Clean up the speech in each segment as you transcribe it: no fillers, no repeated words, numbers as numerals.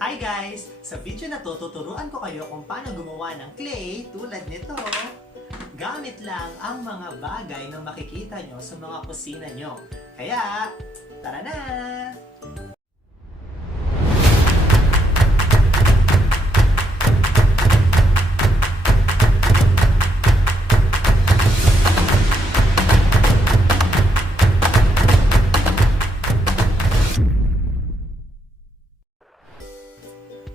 Hi guys! Sa video na to, tuturuan ko kayo kung paano gumawa ng clay tulad nito. Gamit lang ang mga bagay na makikita nyo sa mga kusina nyo. Kaya, tara na!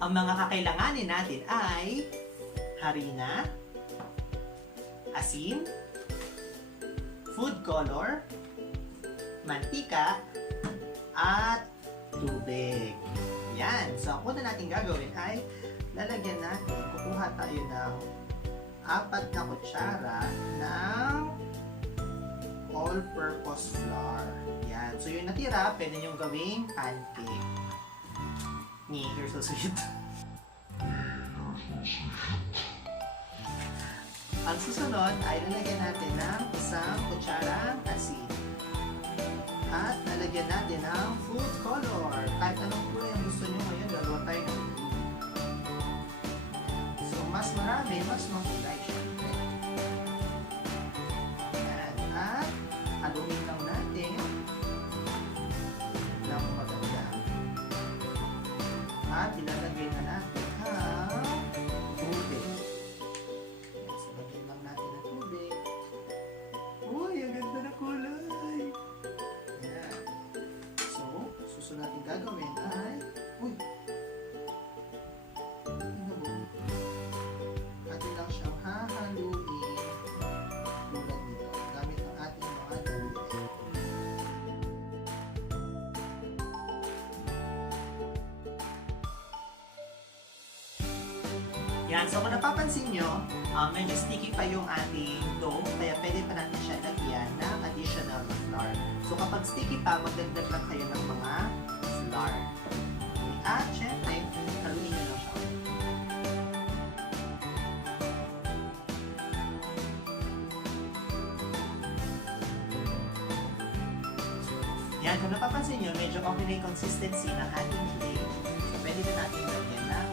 Ang mga kakailanganin natin ay harina, asin, food color, mantika, at tubig. Yan. So, ang una natin gagawin ay lalagyan natin, kukuha tayo ng 4 na kutsara ng all-purpose flour. Yan. So, yung natira, pwede nyo gawing pancake. You're so sweet. Ang susunod ay lalagyan natin ng 1 kutsarang asin. At lalagyan natin ng food color. Kahit anong kulay ang gusto nyo ngayon, lalo tayo ng blue. So, mas marami, mas makulay syempre. At haluin lang natin ng maganda. At ilalagay na natin ang tubig. So, lagyan lang natin ang tubig. Uy, ang ganda na kulay! Ayan. So, susunod natin gagawin ay... Uy! Atin lang siyang hahaluin tulad nito gamit ang ating mga gamit. Yan. So, kung napapansin nyo, medyo sticky pa yung ating dough, kaya pwede pa natin siya lagyan ng additional na flour. So, kapag sticky pa, magdagdag lang kayo ng mga flour. At, syempre, haluin nyo lang siya. Yan. Kung napapansin nyo, medyo okay na yung consistency ng ating clay. So, pwede na natin lagyan ng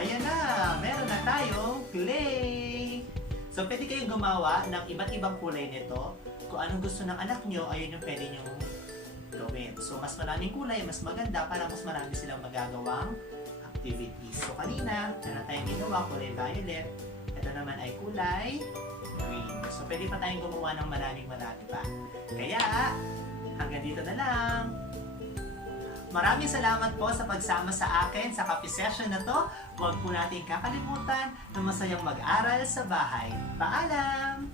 ayan na! Meron na tayong clay! So, pwede kayong gumawa ng iba't ibang kulay nito. Kung anong gusto ng anak nyo, ayun yung pwede nyo gawin. So, mas maraming kulay, mas maganda para mas marami silang magagawang activities. So, kanina, meron tayong ginawa, kulay violet. Ito naman ay kulay green. So, pwede pa tayong gumawa ng marami pa. Kaya, hanggang dito na lang! Maraming salamat po sa pagsama sa akin sa coffee session na to. Huwag po natin kakalimutan na masayang mag-aral sa bahay. Paalam!